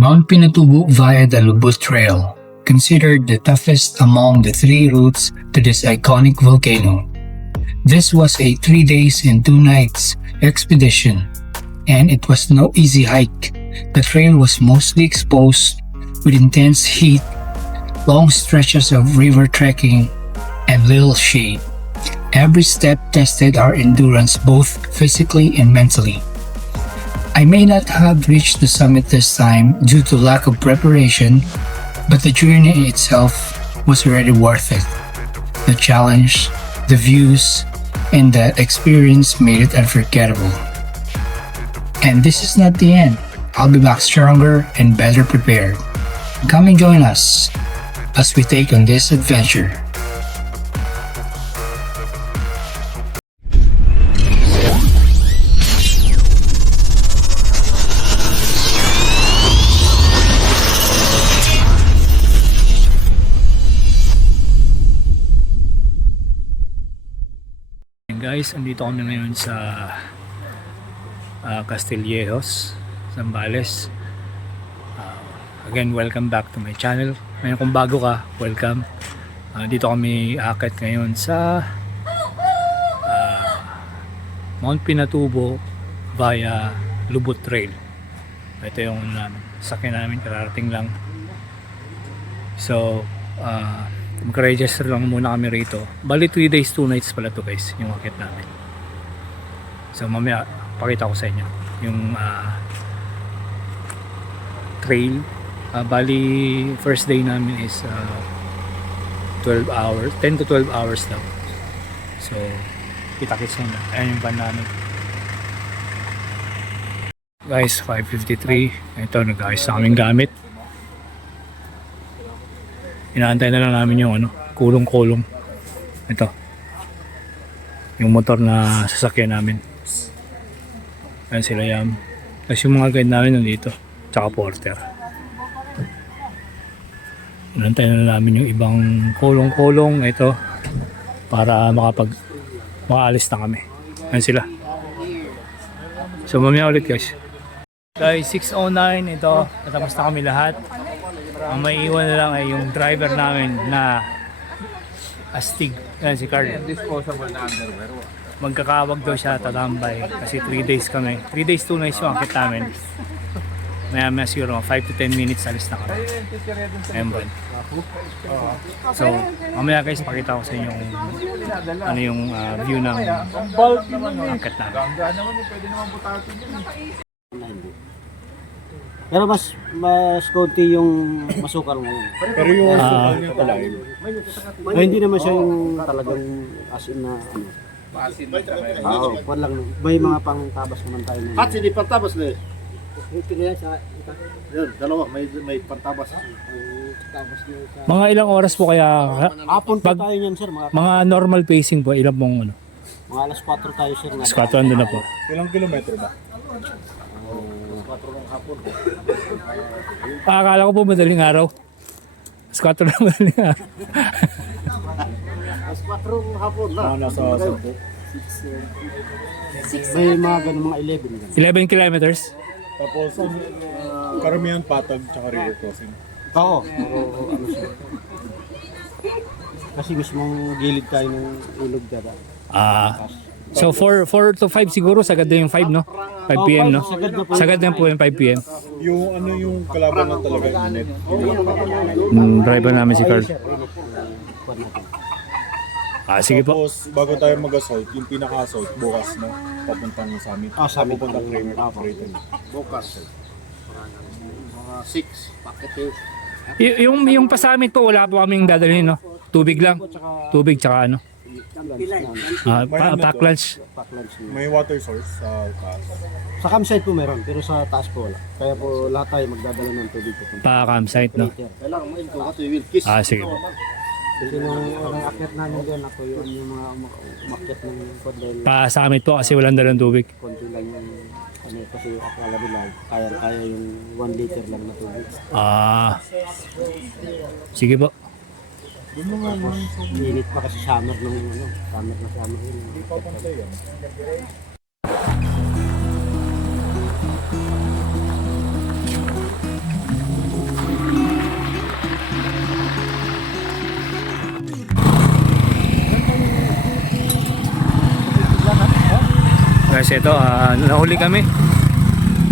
Mount Pinatubo via the Lubot Trail, considered the toughest among the three routes to this iconic volcano. This was a 3 days and 2 nights expedition, and it was no easy hike. The trail was mostly exposed with intense heat, long stretches of river trekking, and little shade. Every step tested our endurance both physically and mentally. I may not have reached the summit this time due to lack of preparation, but the journey itself was already worth it. The challenge, the views, and the experience made it unforgettable. And this is not the end. I'll be back stronger and better prepared. Come and join us as we take on this adventure. Guys, andito kami ngayon sa Castillejos, Zambales. Again, welcome back to my channel. Ngayon kung bago ka, welcome. Dito kami akit ngayon sa Mount Pinatubo via Lubot Trail. Ito yung sakyan namin, kararating lang. So, mag-register lang muna kami rito. Bali 3 days 2 nights pala to guys, yung akit namin. So mamaya pakita ko sa inyo yung trail. Bali first day namin is 12 hours, 10 to 12 hours lang. So kita-kits nyo na. Ayan yung van namin. Guys, 5:53. Ito, nag-ayos na kaming gamit. Inaantay na lang namin yung kulong-kulong. Ito. Yung motor na sasakyan namin. Ayan sila yan. Tapos yung mga guide namin nandito. Tsaka porter. Inaantay na lang namin yung ibang kulong-kulong. Ito. Para makaalis na kami. Ayan sila. So mamaya ulit guys. Guys, 6:09. Ito. Natapos na kami lahat. Ang may iwan na lang ay yung driver namin na astig. Yan si Carl. Disposable na underwear. Magkakawag daw siya tatambay kasi 3 days kami. 3 days 2 nights yung akit namin. Maya siguro 5 to 10 minutes alis na kami. Ayan. So mamaya guys pakita ko sa inyo ano yung view ng akit namin. Pero mas konti yung masukal ngayon. Pero yung sukal niya pala yun. Ay, hindi naman siya yung talagang as in na ano. Oo, kwan lang. May mga pangtabas naman tayo. At hindi pantabas na eh. Ito na yan sa Yun, dalawa, may pantabas. tabas niya sa... Mga ilang oras po kaya Hapon pa Pag- tayo niyan, sir. mga normal pacing po ilang pong Mga alas 4 tayo, sir. squat andun na po. Ilang kilometro ba? 4 ng hapon. Akala ko po madaling araw. Squat na madaling araw. Alas 4 ng hapon na. Nasa 10. May mga ganun, mga 11 ganun. 11 kilometers. Tapos, karamihan patag tsaka river crossing. Oo, pero ano siya. Kasi mismong gilid tayo ng ilog dada. So 4 to 5 siguro sagad na yung 5 no? 5 PM no? Sagad na po yung 5 PM. Yung kalaban na talaga init. Driver namin si Carl. Sige po. Tapos, bago tayo mag-assault, yung pinaka-assault, bukas na, papuntang summit. Summit. Papuntang Crater. Bukas. Mga 6, packet yun. Yung pasamit po wala po kaming dadalhin no? Tubig lang. Tubig tsaka pack lunch. May water source sa taas. Sa campsite po meron, pero sa taas po wala. Kaya po lahat tayo magdadala ng tubig po. Pa campsite no? Kailangan mo ito kasi will kiss. Sige po. Kasi nung akyat namin doon, ako yung mga umakyat ng kondel. Pa summit po kasi walang dalang tubig. Konti lang yung ano, kasi akala nila kaya yung 1 liter lang na tubig. Sige po. Init pa kasi summer nung summer na summer yun. Hindi pa pantay yan. guys, ito, nahuli kami.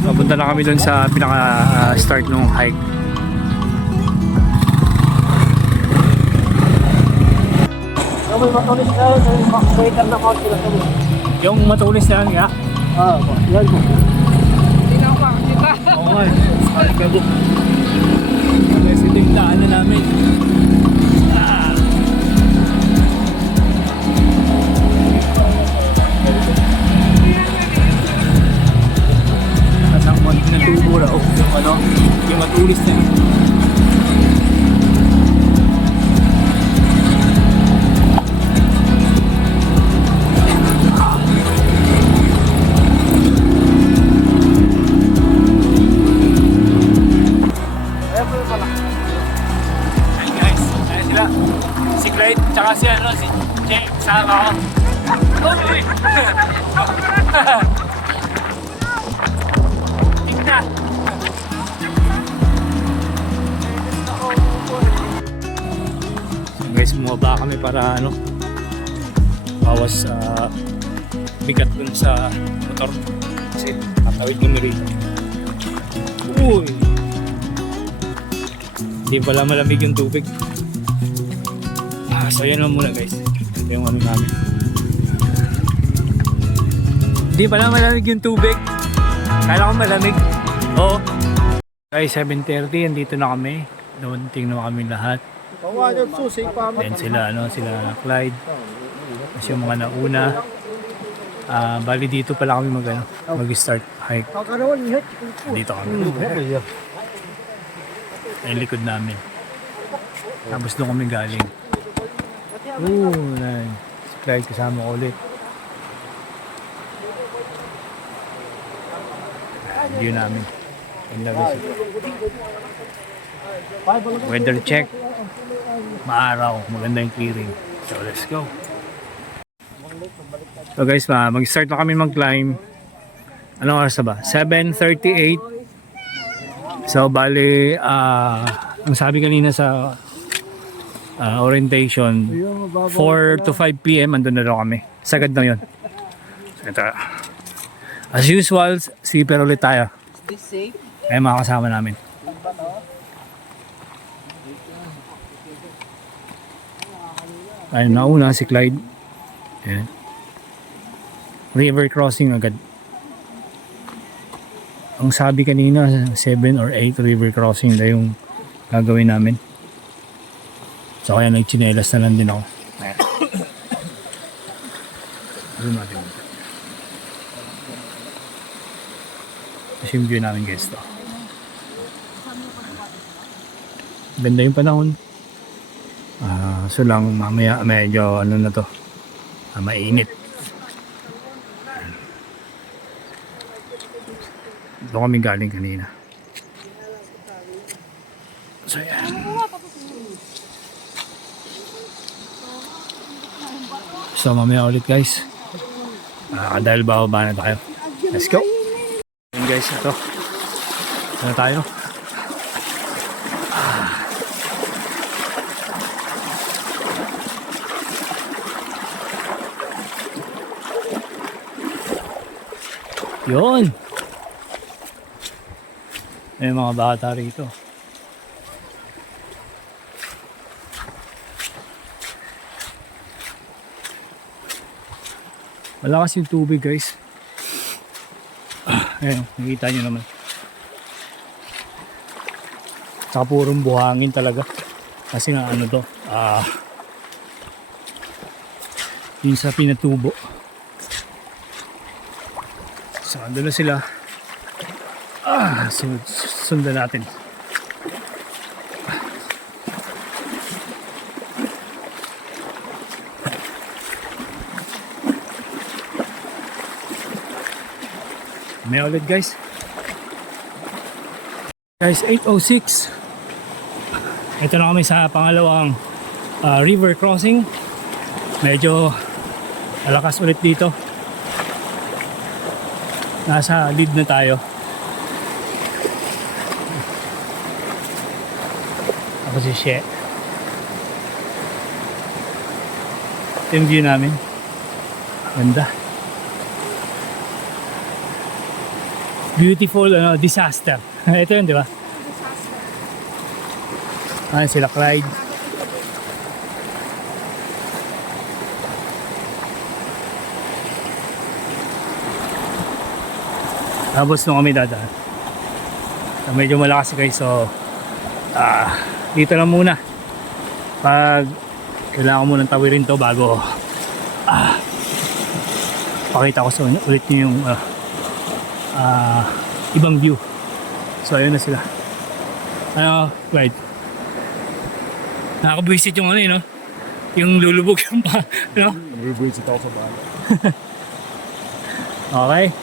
Papunta na kami dun sa pinaka-start ng hike. May matulis na yun, may waiter na couch sila sa mga. Yung matulis na yan, nga? Yan po. Oo nga, parang gabo. Kasi ito yung daanan namin. Kasang monti ng tubo raw. Yung ano, yung matulis na yan. Ayan guys, ayan sila. Si Clyde, tsaka si ano, si Jay, sama ako. Uy! Tingnan! So guys, bumaba kami para ano, bawas bigat dun sa motor. Kasi tatawid kami rito. Uy! Hindi pala malamig yung tubig. So yan lang muna guys. Ito yung ano namin. Hindi pala malamig yung tubig. Kala ko malamig. Oo. Guys, 7:30. Andito na kami. Daunting na kami lahat. Ayan sila, ano, sila Clyde. Kasi yung mga nauna. Bali dito pala kami mag-start hike. Dito kami. Yung likod namin. Tapos doon kami galing. Nice. Si Clyde kasama ko ulit. View namin. Yung labas. Weather check. Maaraw. Maganda yung clearing. So let's go. So guys, mag-start na kami mag-climb. Anong oras na ba? 7:38. So bali, ang sabi kanina sa orientation, 4 to 5 PM andun na daw kami. Sagad na yun. So, ito. As usual, sleeper ulit tayo. Ay mga kasama namin. Ayun, nauna si Clyde. Ayan. River crossing agad. Ang sabi kanina, 7 or 8 river crossing na yung gagawin namin. So kaya nagchinelas na lang din ako. Ayan. Doon natin. Kasi yung view namin guys to. Ganda yung panahon. So lang mamaya medyo ano na to. Mainit. Doon kami galing kanina. So yan. So mamaya ulit guys. Dahil bababa na tayo. Let's go. Yan guys, ito. Ano tayo? Yun. May mga bata rito. Malakas yung tubig guys. Ayun, nakita nyo naman. Saka purong buhangin talaga. Kasi nga ano to, yun sa pinatubo. So andun na sila. Sundan natin. May ulit guys. Guys, 8:06. Ito na kami sa pangalawang river crossing. Medyo malakas ulit dito. Nasa lead na tayo. Ako si She. Ito yung view namin. Ganda. Beautiful disaster. Ito yun, di ba? Ayan sila Clyde. Tapos nung kami dadaan, so, medyo malakas guys, so dito lang muna. Pag kailangan ko munang tawirin to bago pakita ko sa ulit nyo yung ibang view. So ayun na sila. Right, nakakabwisit yung no? Yung lulubog yung no? Nag-visit ako sa bahay. Okay.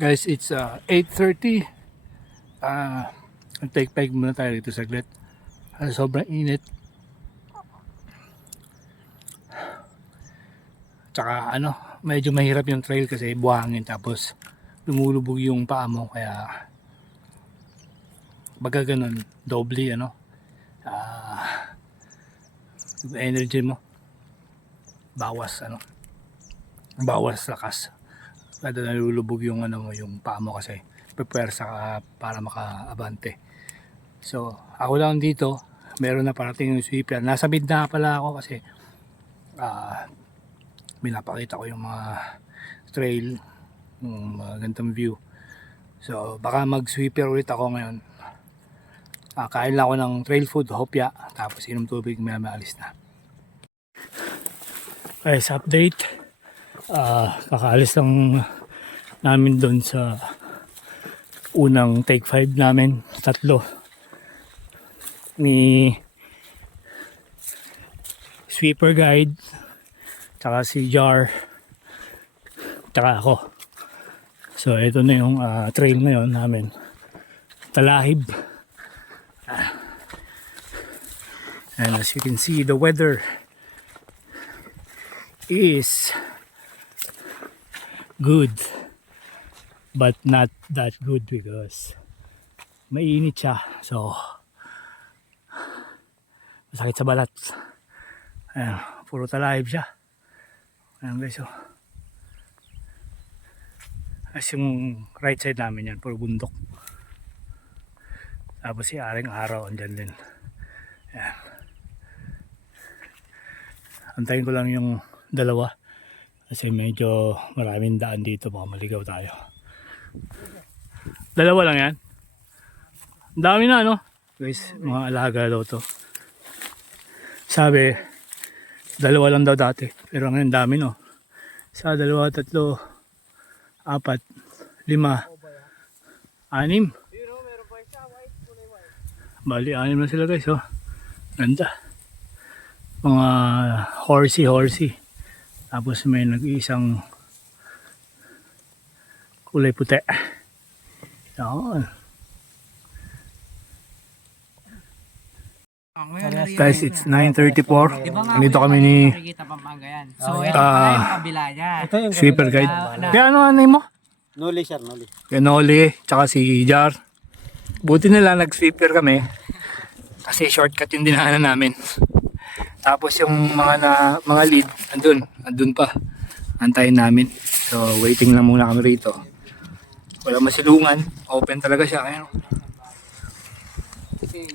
Guys, it's 8:30. Take bike muna tayo dito saglit. Sobrang init. Tsaka medyo mahirap yung trail kasi buhangin tapos lumulubog yung paa mo kaya baga ganun, doble yung energy mo bawas lakas. Kada nalulubog yung yung paa mo kasi prepersa ka para makaabante. So ako lang dito, meron na parating yung sweeper. Nasa mid na pala ako kasi binapakita ko yung mga trail, yung mga gantong view. So baka mag sweeper ulit ako ngayon. Kain lang ako ng trail food, hopya, tapos inom tubig, may maalis na. Guys, update. Kakaalis lang namin doon sa unang take 5 namin, tatlo ni sweeper guide, tsaka si Jar, tsaka ako. So ito na yung trail ngayon namin, Talahib. And as you can see, the weather is good, but not that good because mainit siya, so masakit sa balat. Ayan, puro Talahib siya. Ayan guys, oh. As yung right side namin yan, puro bundok. Tapos si Aring Araw andyan din. Ayan. Antayin ko lang yung dalawa kasi medyo maraming daan dito, baka maligaw tayo. Dalawa lang yan. Ang dami na guys, mga alaga daw to. Sabi dalawa lang daw dati, pero ngayon dami sa 2, 3, 4, 5, 6. Bali 6 na sila guys, ganda. Mga horsey. Tapos may nag-iisang kulay puti. Yan. Guys, it's 9:34. Nandito kami ni sweeper guide. Kaya ano mo? Noli sir, noli. Noli, tsaka si Jar. Buti nila nag-sweeper kami kasi shortcut yung dinaanan namin. Tapos yung mga lead andun pa, antayin namin. So waiting lang muna kami rito. Wala masilungan, open talaga siya. Ayun.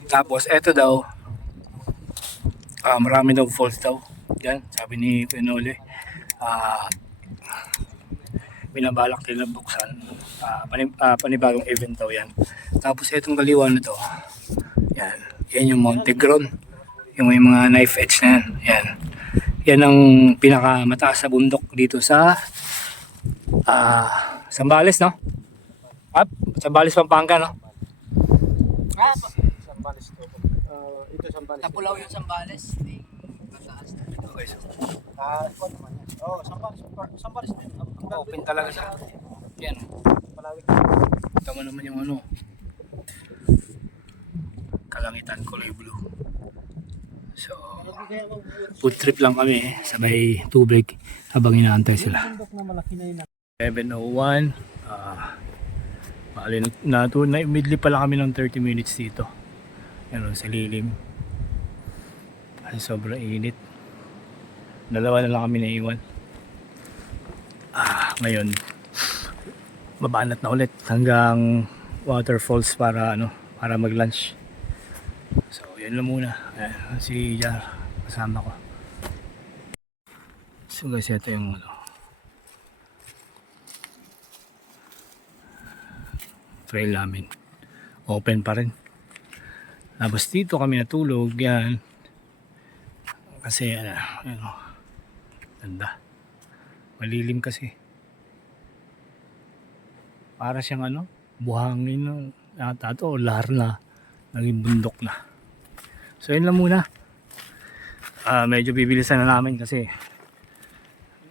Tapos eto daw, marami daw falls daw. Yan, sabi ni Pinole. Binabalak nila buksan. Panibagong event daw yan. Tapos etong kaliwa na to, yan yung Montegron. Yung may mga knife edge na yan. Yan. Yan ang pinakamataas sa bundok dito sa Zambales, no? Zambales, Pampanga, no? Sambales to. Ito Sambales. Napulaw yung Sambales. Mataas na. Okay, so Ito naman yan. Oh, Sambales din. open talaga siya. Yan. Palawig. Tama naman yung kalangitan, kulay blue. So, food trip lang kami sa may tubig habang inaantay sila. 7:01. Bali, midli pala kami ng 30 minutes dito. Yan sa lilim. Ay, sobrang init. Dalawa na lang kami naiwan. Ngayon, mabanat na ulit hanggang waterfalls para mag-lunch. So, yun lang muna. Ayan, si Jar, kasama ko. So guys, ito yung trail namin. Open pa rin. Tapos dito kami natulog. Yan. Kasi ganda. Malilim kasi. Para siyang buhangin ng o lahar na. Naging bundok na. So yun lang muna. Medyo bibilisan na namin kasi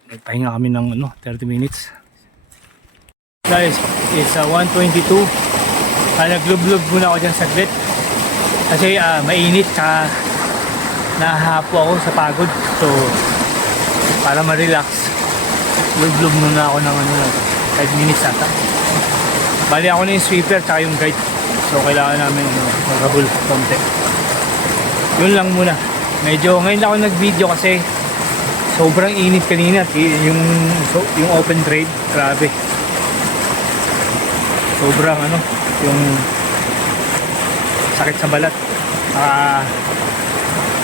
nagpahinga kami ng 30 minutes. Guys, it's 1:22. Naglublog muna ako dyan saglit. Kasi mainit ka. Nahahapo ako sa pagod. So, para ma-relax, lublog muna ako ng 5 minutes ata. Bali ako na yung sweeper tsaka yung guide. So, kailangan namin mag-habol konti. Yun lang muna. Medyo ngayon lang ako nag-video kasi sobrang init kanina. Yung open trade, grabe. Sobrang yung sakit sa balat.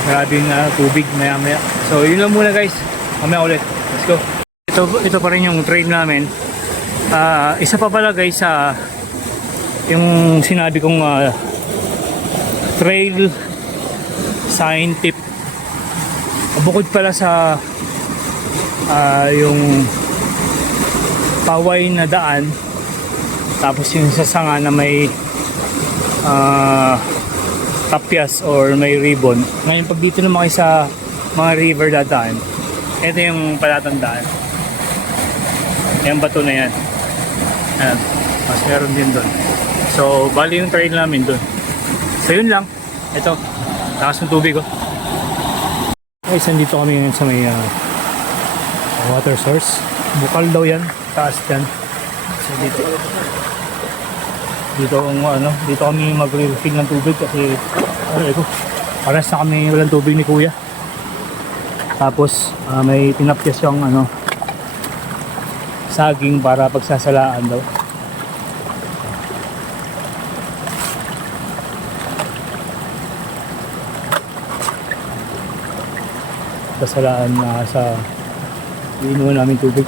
Grabe yung tubig maya maya. So yun lang muna guys. Mamaya ulit. Let's go. Ito pa rin yung trail namin. Isa pa pala guys yung sinabi kong trail sign tip. Bukod pala sa yung paway na daan, tapos yung sasanga na may tapyas or may ribbon. Ngayon pag dito naman kayo sa mga river dadaan, ito yung palatandaan. Yung bato na yan. Ayan. Mas meron din doon. So bali yung trail namin doon. So yun lang. Ito, takas ng tubig guys, nandito kami ngayon sa may water source. Bukal daw yan, taas yan. So dito kami mag-refill ng tubig kasi pares na kami walang tubig ni kuya. Tapos may tinapyas yung saging para pagsasalaan daw. Sasalaan sa iinuman namin tubig.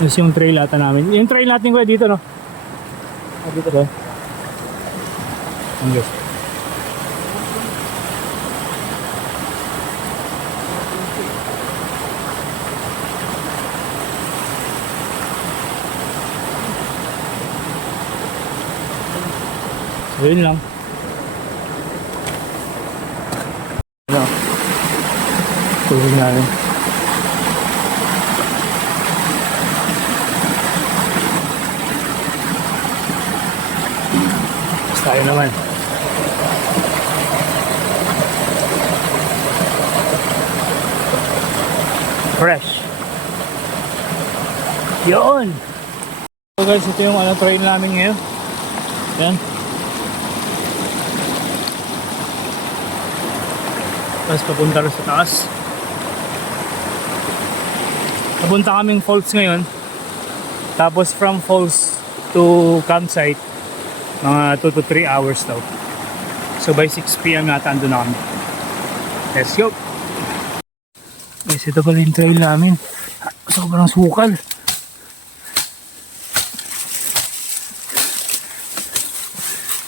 This yung trail ata namin. Yung trail natin ko dito dito ba? Ang guys. So yun lang. Tulog namin. Tapos tayo naman. Fresh. Yun! So guys, ito yung trail namin ngayon. Yan. Tapos papunta rin sa taas. Papunta kaming falls ngayon. Tapos from falls to campsite, mga 2 to 3 hours daw. So by 6 PM nata andun na kami. Let's go! Guys, ito pala yung trail namin. Sobrang sukal.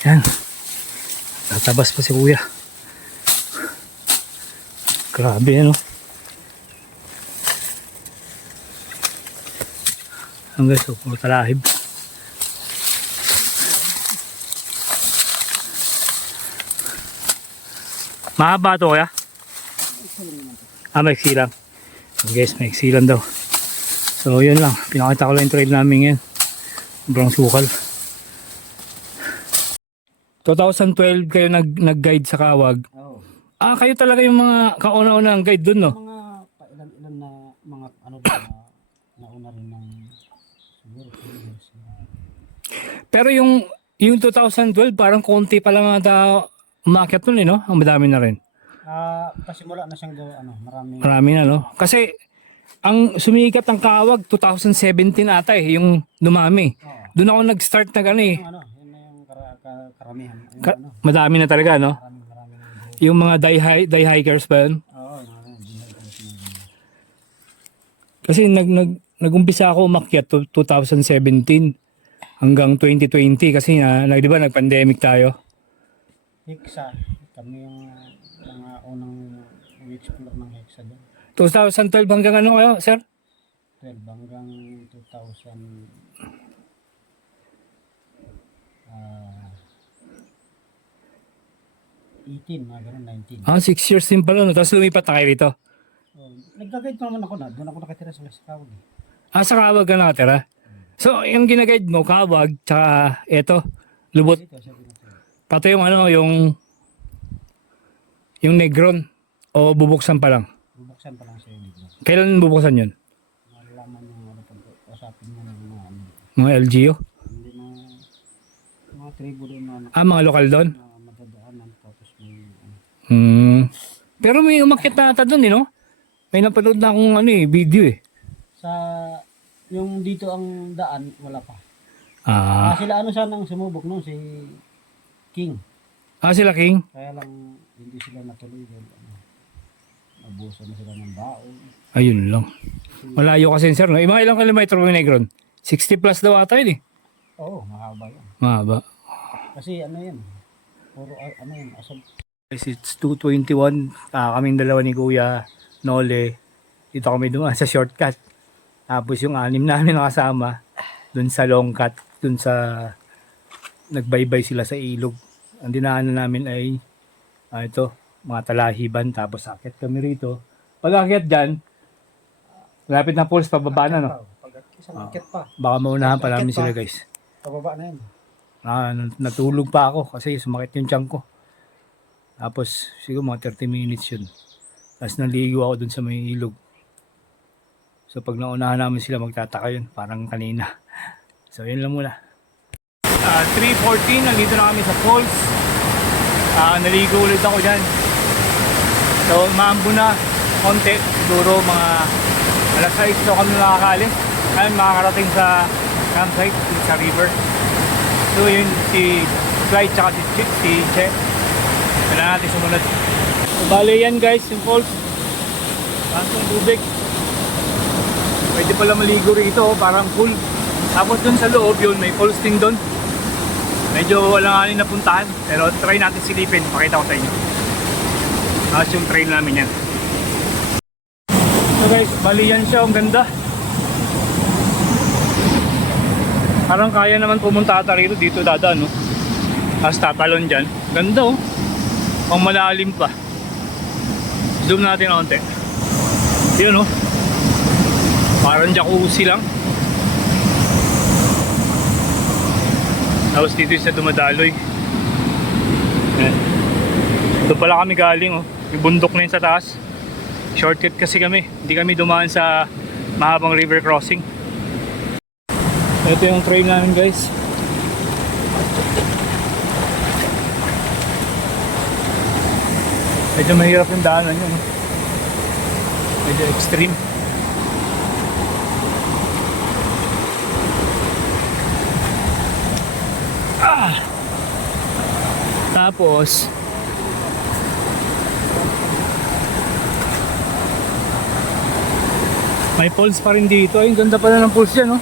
Yan. Tatabas pa si kuya. Grabe Ang guys, puro talahib. Mahaba ito kaya? May silang. Guys, may silang daw. So yun lang, pinakita ko lang yung trail namin yan. Sobrang sukal. Ito 2012 kayo nag-guide sa Kawag. Oo. Kayo talaga yung mga kauna-unang guide dun, no? Mga pailan-ilan na mga ano ba na nauna rin ng siguro 2 years. Pero yung 2012, parang konti pa lang ata umakyat nun, no? Ang madami na rin. Pasimula na siyang gawa maraming Marami na, no? Kasi, ang sumikat ng Kawag, 2017 ata yung dumami. Doon ako nag-start na yun yun na yung karamihan. Yung Madami na talaga, no? marami na Yung mga die hikers pa yun. Oo, Kasi nag-umpisa ako umakyat 2017 hanggang 2020 kasi di ba nag-pandemic tayo. Hexa, kami yung mga unang explore ng Hexa doon. 2012 hanggang ano kayo, sir? 12 hanggang 2018, mga ganun, 19. 6 years din pala, no? Tapos lumipat na kayo rito. Nagka-guide pa naman ako doon ako nakatira sa Kawag. Sa Kawag ka nakatira? So, yung ginaguide mo, Kawag, tsaka eto, Lubot. Pati yung yung Negron, o bubuksan pa lang? Bubuksan pa lang sa dito. Kailan bubuksan yun? Malalaman yung pag-usapin mo ng Mga LGU? hindi na mga tribo doon Mga lokal doon? madadaanan tapos may Pero may umakyat na ata doon, no? May napanood na akong video sa yung dito ang daan wala pa. Sila sanang sumubok noon si King. Sila King? Kaya lang hindi sila natuloy dahil nabuso na sila ng baon. Ayun lang. Malayo kasi sir, no? Mga ilang kilometro yung Negron? 60 plus daw ata yun Oo, mahaba yan. Mahaba. Kasi yan, puro yan, asal. Guys, it's 2:21. Kaming dalawa ni Kuya Nole. Dito kami dumaan sa shortcut. Tapos yung 6 namin nakasama dun sa long cut, dun sa nagbaybay sila sa ilog. Ang dinaanan namin ay ito, mga talahiban. Tapos akit kami rito. Pag akit dyan, malapit na pulse, pababa na, no? Isang akit pa. Baka maunahan pa namin sila, guys. Pababa na yan. Natulog pa ako kasi sumakit yung tiyan ko. Tapos siguro mga 30 minutes yun. Tapos naligo ako dun sa may ilog. So pag naunahan namin sila magtataka yun. Parang kanina. So yun lang muna. 3:14, nandito na kami sa falls. Naligo ulit ako dyan. So maambo na konti. Siguro mga alas 6 so kami makakalis. Ngayon makakarating sa campsite sa river. So yun si Clyde tsaka si Che. Kailangan natin sumunod. So, bale yan guys, yung falls. Pasong tubig. Pwede pala maligo rito, parang pool. Tapos dun sa loob yun, may falls din dun. Medyo walang na puntahan. Pero try natin silipin, pakita ko sa inyo. Tapos yung trail namin yan. So guys, bali yan siya, ang ganda. Parang kaya naman pumunta ata rito, dito dadaan, no? Tapos tatalon dyan. Ganda, oh. Ang malalim pa. Zoom natin konti. Yun, oh. Parang jacuzzi lang. Tapos dito sa dumadaloy. Ito pala kami galing, oh. May bundok na yun sa taas. Shortcut kasi kami. Hindi kami dumaan sa mahabang river crossing. Ito yung trail namin guys. Medyo mahirap yung daanan yun. Medyo extreme. Tapos may falls pa rin dito. Ay, ganda pala ng falls dyan, no?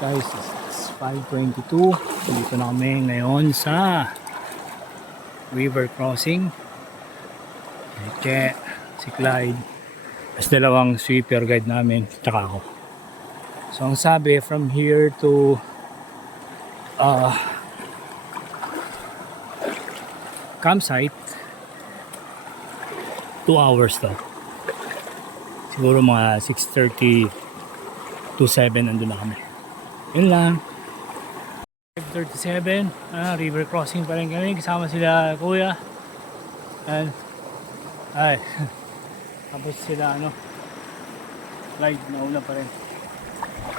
Guys, it's 5:22. Dito na kami ngayon sa river crossing. Che, si Clyde, as dalawang sweeper guide namin, tsaka ako. So ang sabi, from here to campsite, 2 hours daw. Siguro mga 6:30 to 2:07 nandun na kami. Yun lang. 5:37, river crossing pa rin kami. Kasama sila kuya. And, ay, tapos sila slide na una pa rin.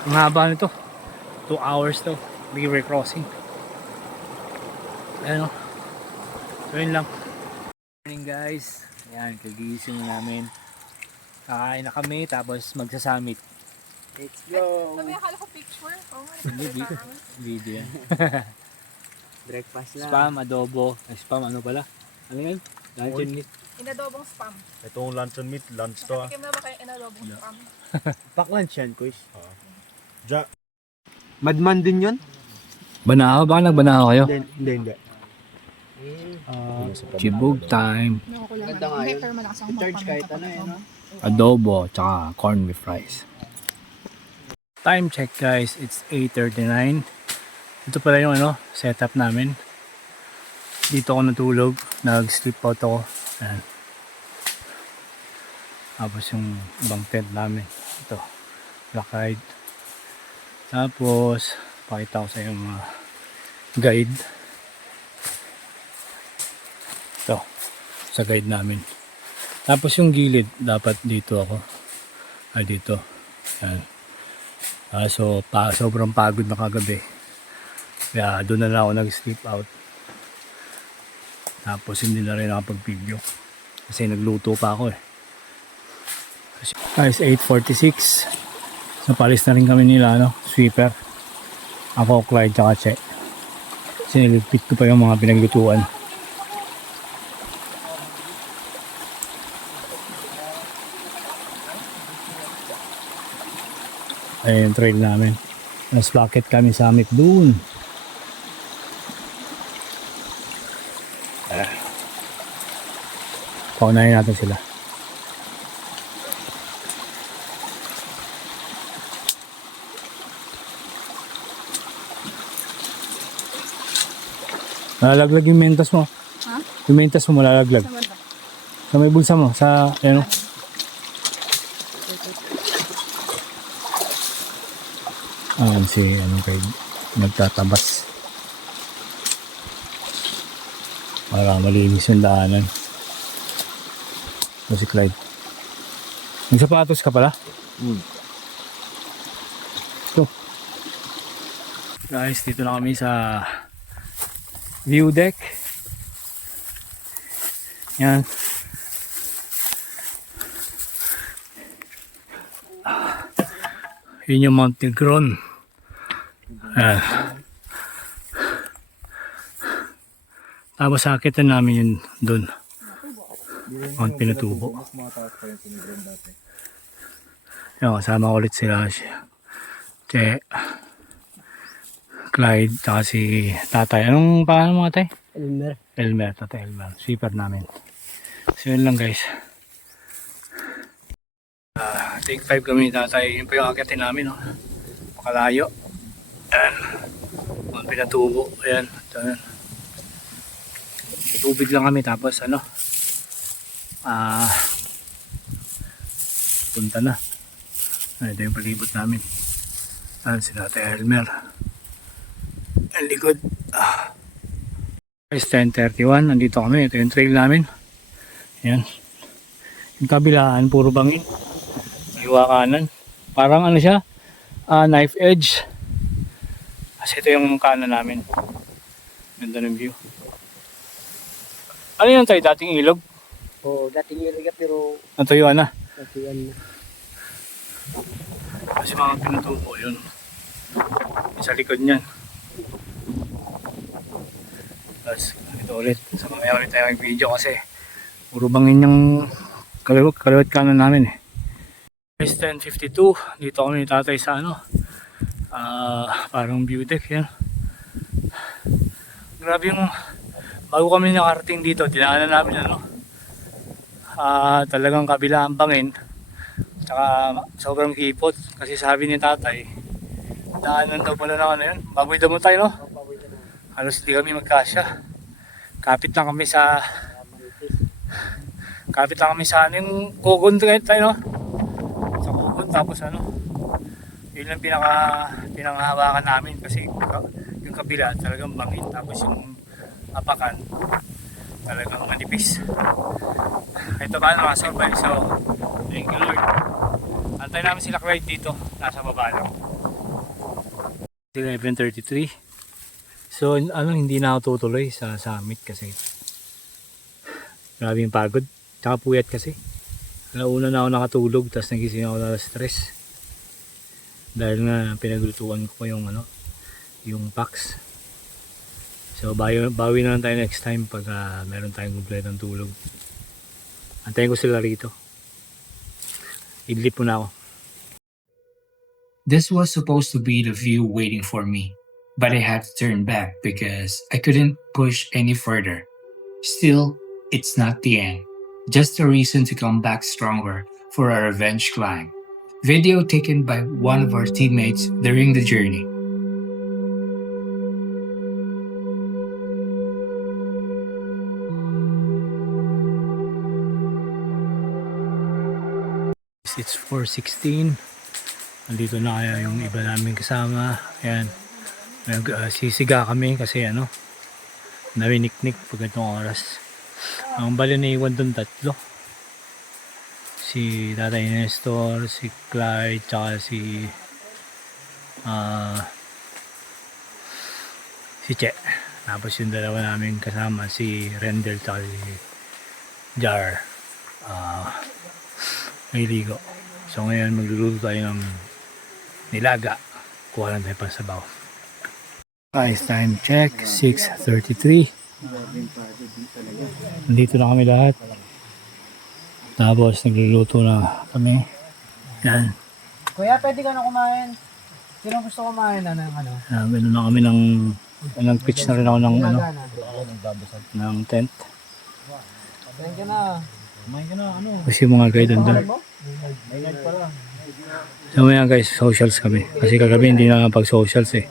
Ang haba nito. 2 hours to. River crossing. Ayan o. So yun lang. Morning guys. Ayan, kagising na namin. Kakain na kami tapos magsasamit. Let's go! Sabi, akala ko picture. Oh, Hindi, video yan. Breakfast lang. Spam, adobo. Ay, spam, ano pala? Ano yun? Luncheon meat. inadobong spam. Itong luncheon meat, lunch to ah. Nakatikim na ba kayo inadobong spam? Pack-lunch yan, kuys. Ja, Madman din yun? Banahaw? Baka nagbanahaw kayo? Hindi. Chibog time. Ganda nga yun. Charge kahit ano yun, no? Adobo, tsaka corn with rice. Time check guys, it's 8:39. Ito pala yung setup namin. Dito ako natulog, nag-sleep out ako. Ayan. Tapos yung ibang tent namin. Ito, black ride. Tapos, pakita ko sa yung mga guide. Ito, sa guide namin. Tapos yung gilid, dapat dito ako. Ay, dito. Ayan. So, sobrang pagod na kagabi. Kaya doon na lang ako nag-sleep out. Tapos hindi na rin nakapag-video. Kasi nagluto pa ako eh. Guys, 8:46. So, palis na rin kami nila, sweeper. Ako, Clyde, tsaka Che. Sinilipit ko pa yung mga pinaglutuan. Ayun yung trail namin. Mas bakit kami summit dun. Paunahin natin sila. Malalaglag yung mentas mo. Ha? Yung mentas mo malalaglag. Saan ba? Sa may bulsa mo. Sa, si kay nagtatabas para malinis yung daanan. So si Clyde, nagsapatos ka pala? Ito guys, dito na kami sa view deck. Yan. Yun yung Mount Negron. Tapos sakitan namin yun doon. Mount Pinatubo. mas mataas pa yung sinigron dati. Yan, kasama ko ulit sila. Che, Clyde, tsaka si tatay. Anong pangalan mo tatay? Elmer. Elmer, tatay Elmer. Sweeper namin. So yun lang guys. Take 5 kami ni tatay. Yun pa yung akitin namin. Pakalayo. Ayan. Mga pinatubo. Ayan. Ayan. Tubig lang kami tapos punta na. Ito yung palibot namin. Ayan si tatay Elmer. Ang likod. Guys, 10:31. Nandito kami. Ito yung trail namin. Ayan. Yung kabilaan, puro bangin. Iwa kanan. Parang siya? Knife edge. Kasi ito yung kanan namin. Ganda ng view. Ano yun tayo? Dating ilog? Oo, dating iliga pero Natuyuan na. kasiyan na. Kasi mga pinatubo yun. Sa likod niyan. Tapos ito ulit. So mamaya ulit tayo mag-video kasi puro bangin yung kaliwat kanan namin eh. It's 10:52. Dito kami ni tatay sa parang view deck yan. Grabe yung bago kami nakarating dito, dinaanan namin talagang kabila ang bangin. Tsaka sobrang hipot kasi sabi ni tatay, daanan daw pala ng yun. Baboy damo tayo halos hindi kami magkasya. Kapit lang kami sa yung kugon tayo sa kugon tapos Yun lang pinanghahawakan namin kasi yung kabila talagang bangin, tapos yung apakan talagang manipis. Ito ba nakasurvive, so thank you Lord. Antay namin sila Clyde dito, nasa baba lang. 11:33. So hindi na ako tutuloy sa summit kasi grabe yung pagod, tsaka puyat kasi. Nauna na ako nakatulog, tapos nagising ako na stress dahil nga pinaglutuan ko yung yung packs. So bawi na lang tayo next time pag meron tayong kompletong tulog. Antayin ko sila rito. Idlip muna ako. This was supposed to be the view waiting for me, but I had to turn back because I couldn't push any further. Still, it's not the end. Just a reason to come back stronger for a revenge climb. Video taken by one of our teammates during the journey. It's 4:16. Nandito na kaya yung iba namin kasama. Ayan. Sisiga kami kasi nawiniknik pag itong oras. Ang bali na iwan doon 3. Si Tatay Nestor, si Clyde, tsaka si Che. Tapos yung dalawa namin kasama, si Rendel tsaka si Jar. May ligo. So ngayon magluluto tayo ng nilaga. Kuha lang tayo pa sa baw. Guys, time check 6:33. Nandito na kami lahat. Tapos nagluluto na kami. Yan. Kuya, pwede ka na kumain. Sino gusto kumain na ng Meron na kami ng pitch na rin ako ng tent. Kumain ka na. Kasi mga guide doon. So yan guys, socials kami. Kasi kagabi hindi na pag-socials eh.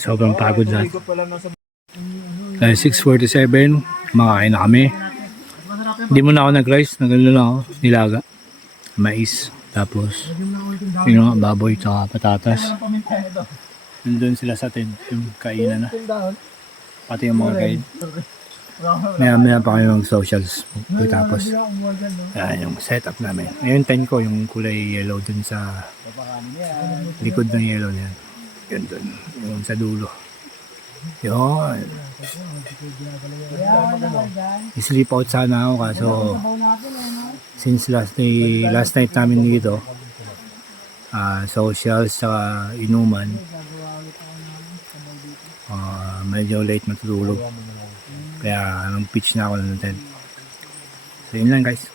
Sobrang pagod lahat. 6:47, kumakain na kami. Hindi muna ako nag-rice, nagano lang ako, nilaga. Mais, tapos yung baboy tsaka patatas. Nandun sila sa tent, yung kainan na. Pati yung mga guide. Maya pa kayo ng socials tapos yan yung setup namin. Yung tent ko, yung kulay yellow dun sa likod ng yellow na yan. Yun dun, yung sa dulo. Yun. I-sleep out sana ako kaso since last night namin dito socials sa inuman, medyo late matutulog. Kaya anong pitch na ako ng tent. So yun lang guys.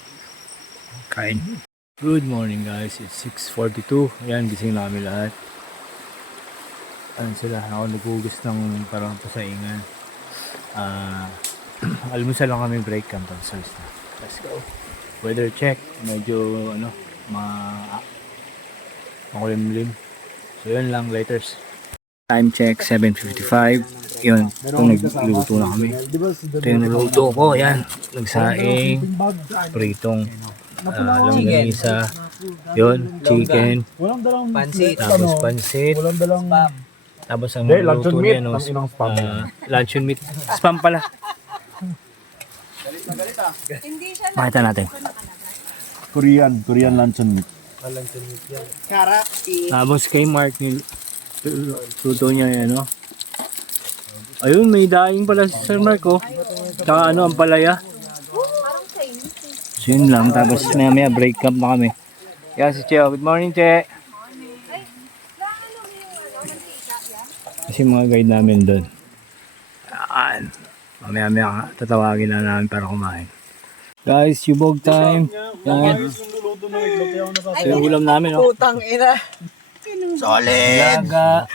Kain. Good morning guys. It's 6:42. Ayan, gising na kami lahat. Ayan sila. Ako naghugas ng parang pasaingan. Almusal lang kami break camp. Let's go. Weather check. Medyo makulimlim. So yun lang, laters. Time check 7:55. Yun, itong nagluto na kami. Ito yung nagluto ko, yan. Nagsaing, pritong langganisa, yun, chicken, tapos pansit, tapos ang nagluto niya, luncheon meat, spam pala. Makita natin. Korean luncheon meat. Tapos kay Mark, luto niya yan, ayun, may daing pala si Sir Marco. Tsaka ang palaya. So yun lang, tapos maya break camp na kami. Yan si Che. Good morning, Che. Kasi mga guide namin doon. Yan. Mamaya tatawagin na namin para kumain. Guys, yubog time. Yan. So yung ulam namin, Putang ina. Solid! Laga.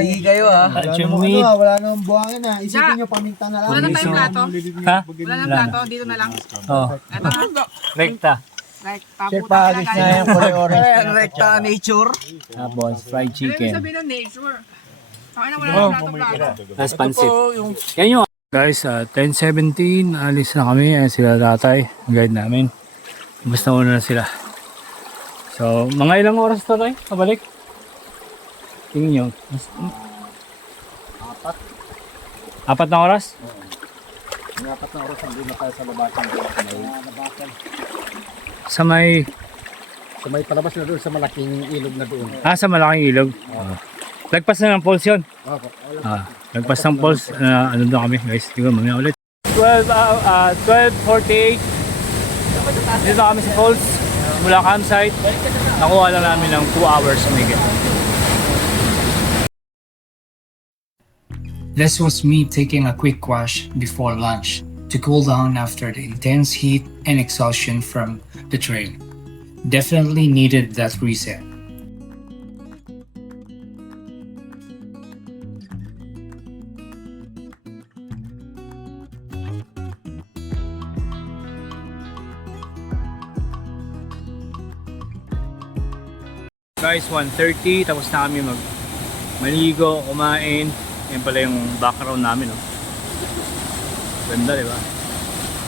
Sige kayo Luncheon meat. Wala nang buhangin na. Isipin nyo, paminta na lang. Wala na tayong plato. Ha? Wala na plato. Dito na lang. Oh. Ito na. Rekta. Like, Check taputa pagis na yung kulay orange. Rekta nature. Tapos fried Ano chicken. sabihin ng nature? Saka na wala na plato. Tapos pansit. Yan yung guys, 10:17. Alis na kami. Ayan sila tatay. Ang guide namin. Basta muna na sila. So, mga ilang oras na tayo? Pabalik? Tingin nyo. Apat na oras? Yung 4 na oras hindi na tayo sa labasan. Sa may... So may palabas na doon sa malaking ilog na doon. Sa malaking ilog. Lagpas na ng falls yun. Lagpas ng falls. Ano doon kami guys. Tingnan mamaya ulit. 12:48. Dito na kami sa falls. Mula campsite. Nakuha lang namin ng 2 hours umigit. This was me taking a quick wash before lunch to cool down after the intense heat and exhaustion from the trail. Definitely needed that reset. Guys, 1:30 tapos na kami maligo, kumain. Yan pala yung background namin, oh. Ganda, di ba?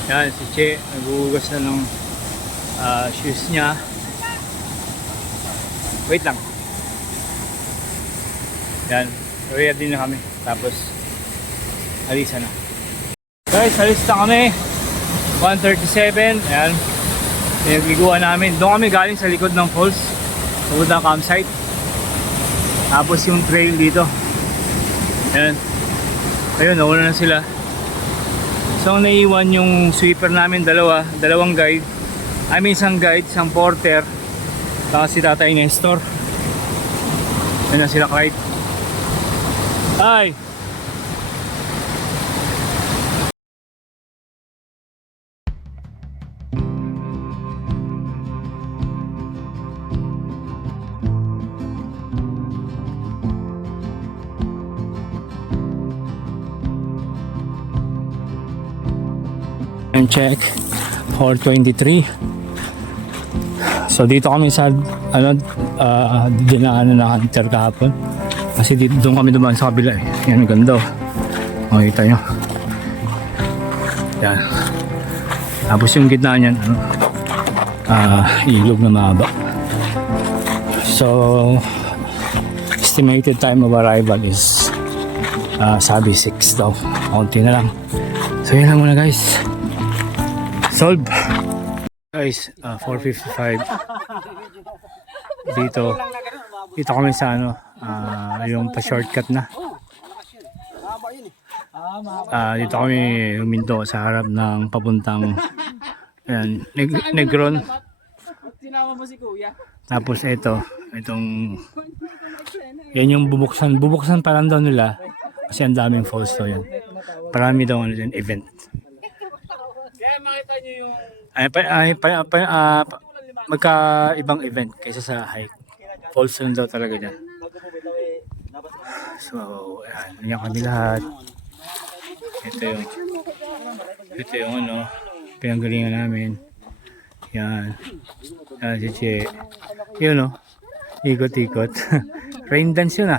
Yan, si Che, naghuhugas na ng shoes niya. Wait lang. Yan, ready na kami. Tapos, alisa na. Guys, alis na kami. 1:37, ayan. Pinagliguan namin. Doon kami galing sa likod ng falls. Sa unang campsite. Tapos yung trail dito. Ayan. Ayun, nauna na sila. So, naiwan yung sweeper namin, dalawang guide. Isang guide, isang porter. Saka si Tatay Nestor. Ayan na sila, Clyde. Hi! And check 423. So dito kami sa dinaanan na Hunter kahapon. Kasi dito doon kami dumaan sa kabila eh. Yan, ganda oh. Makikita nyo. Yan. Tapos yung gitna niyan ilog na mahaba. So estimated time of arrival is sabi 6 daw. Kaunti na lang. So yan lang muna guys. Solve. Guys, 4:55. Dito kami sa yung pa-shortcut na. Dito kami huminto sa harap ng papuntang Negron. Tapos itong yan yung bubuksan pa lang daw nila kasi ang daming falls daw yan. Parami daw event. Makita nyo yung magka-ibang event kaysa sa hike. Falls lang daw talaga dyan. So, ayan kami lahat. Ito yung pinanggalingan namin. Yan. Si Che. Yun ikot-ikot. Rain dance yun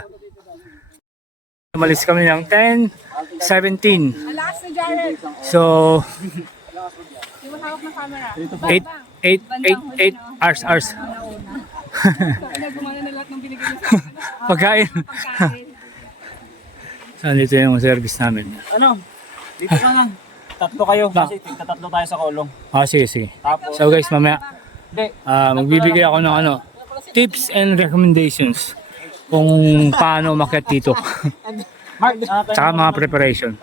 Umalis kami ng 10:17. Alas na Jared. So, Yung hawak ng camera. 8 hours. Gumana na lahat ng binigay niya sa akin. Pagkain. So, dito yung service namin. Dito ka lang. Tatlo kayo kasi tatlo tayo sa kolong. Sige. So guys, mamaya magbibigay ako ng tips and recommendations kung paano umakyat dito. Tsaka mga preparation.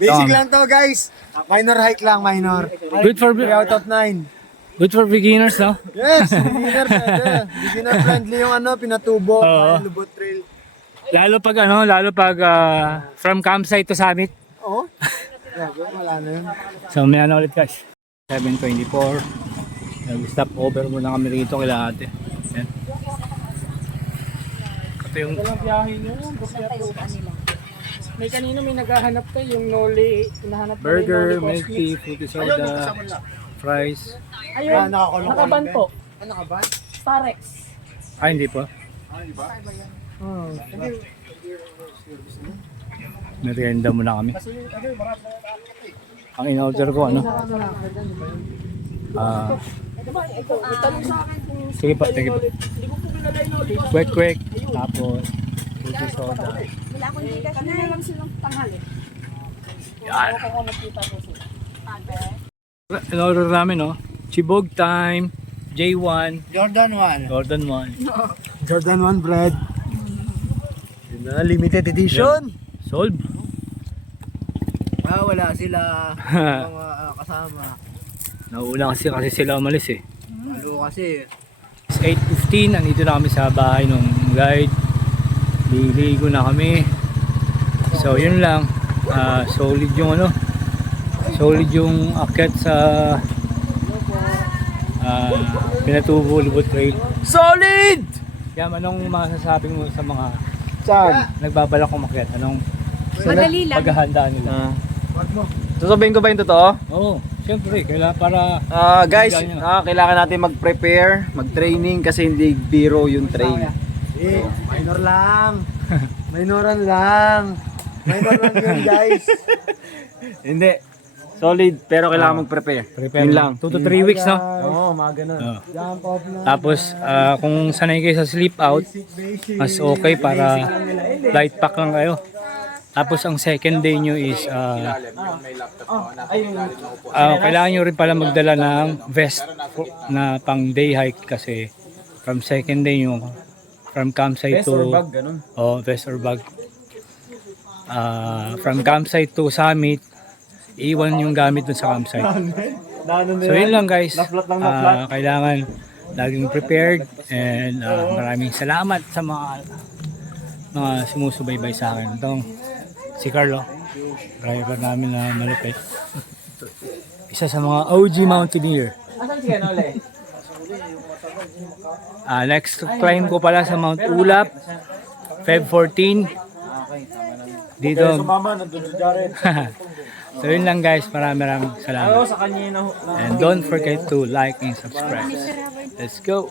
Basic lang to guys. Minor hike lang, minor. Good for 3 out of 9. Good for beginners, no? Yes, beginner pwede. Beginner friendly yung pinatubo, Lubot Trail. Lalo pag from campsite to summit. Oo. Wala na yun. So may ulit guys. 7:24. Nag-stop over muna kami rito kila ate. Yan. Ito yung Biyahe nyo, may kanino may naghahanap tayo yung Noli, hinahanap tayo burger, milk tea, fruity soda, fries. Ayun, nakaban po. Nakaban? Starex. Hindi po. Merienda muna kami. Ang in-order ko Sige pa, sige pa. Quick. Tapos, puti soda. Wala akong gigas na lang silang tanghali. Yan. In-order namin, no? Chibog time. J1. Jordan 1. Jordan 1. Jordan 1 bread. Yun na, limited edition. Solve. Wala sila mga kasama. Nauna kasi sila umalis eh. Ano kasi, It's 8:15, nandito na kami sa bahay ng guide. Liligo na kami. So yun lang. Solid yung ano. Solid yung akyat sa Pinatubo Lubot Trail. solid! Kaya anong masasabi mo sa mga Saan? nagbabalak umakyat? Anong Madali lang. paghahanda nila? Sasabihin ko ba yung totoo? Oo, syempre. Kailangan para Guys, Ganyan. kailangan natin mag-prepare, mag-training kasi hindi biro yung train. Minor lang. Minoran lang. Minor lang yun, guys. Hindi. Solid, pero kailangan mag-prepare. prepare Yun lang. 2 to 3 weeks, no? Oo, mga ganun. Oo. Jump off na. Tapos kung sanay kayo sa sleep out, mas okay para light pack lang kayo. Tapos ang second day nyo is kailangan nyo rin pala magdala ng vest na pang day hike kasi from second day nyo from campsite to ganun. vest or bag. From campsite to summit, iwan yung gamit dun sa campsite. So yun lang guys. Kailangan laging prepared and maraming salamat sa mga sumusubaybay sa akin. Itong si Carlo, driver namin na malupit. Isa sa mga OG mountaineer. Next climb ko pala sa Mount Ulap, Feb 14. Dito. So yun lang guys, maraming salamat. And don't forget to like and subscribe. Let's go!